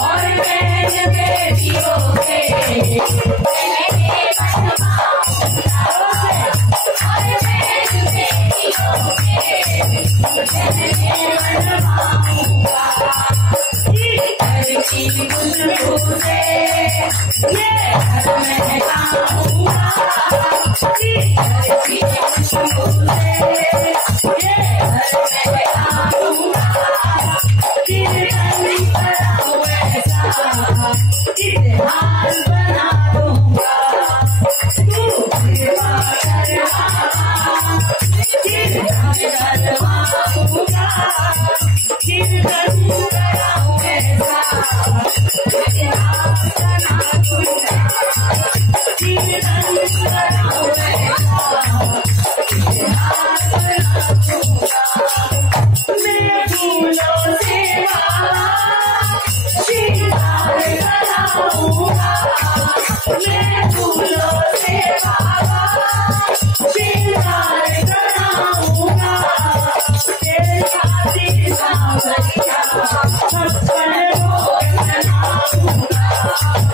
और बहन बेटियों के इतिहास बना दूंगा तू मैं फूलों से मैं फूलों से श्रृंगार कराऊंगा तेरे शादी सावरिया छप्पन भोग बनाऊंगा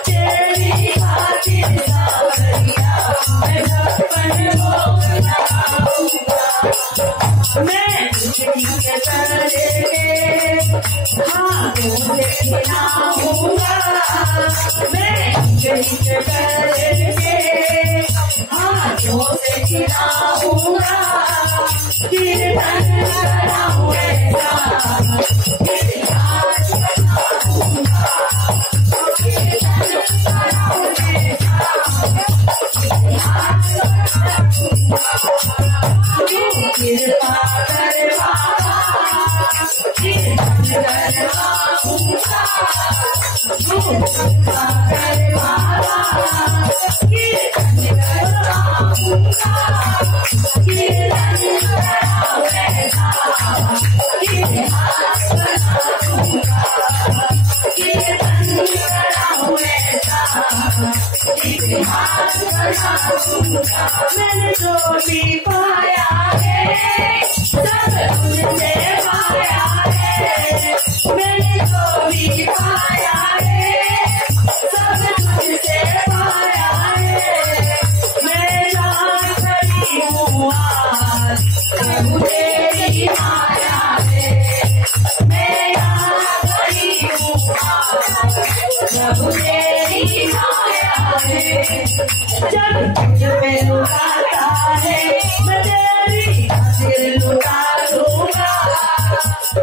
तेरी शादी सावरिया मैं छप्पन भोग बनाऊंगा मैं तुझी के तरले हाथों से खिलाऊंगा मैं तुझी के तरले हाथों से खिलाऊंगा कीर्तन कराऊंगा इतिहास बनाऊंगा कीर्तन कराऊंगा इतिहास बनाऊंगा कृपा कर बाबा कीर्तन करवाऊंगा कृपा कर बाबा कीर्तन करवाऊंगा कीर्तन कराऊंगा इतिहास बनाऊंगा कीर्तन कराऊंगा इतिहास बनाऊंगा मैंने जो भी पाया है सब तुझसे पाया है मैंने जो भी पाया है सब तुझसे पाया है मैं जान खड़ी हूँ आज प्रभु तेरी माया है मैं यहाँ खड़ी हूँ आज प्रभु तेरी माया है जब तुझ पे लुटाता है मैं तेरी खातिर लुटा दूंगा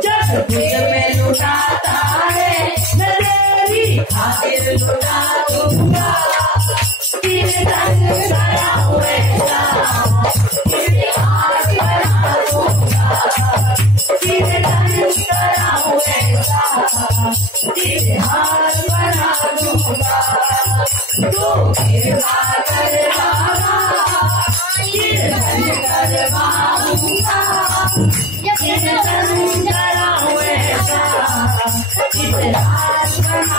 जब तुझ पे लुटाता है मैं तेरी खातिर लुटा दूंगा कीर्तन कराऊंगा इतिहास बना दूंगा कीर्तन कराऊंगा इतिहास बना दूंगा तू कृपा कर बाबा कीर्तन करवाऊंगा कीर्तन कराऊंगा इतिहास बना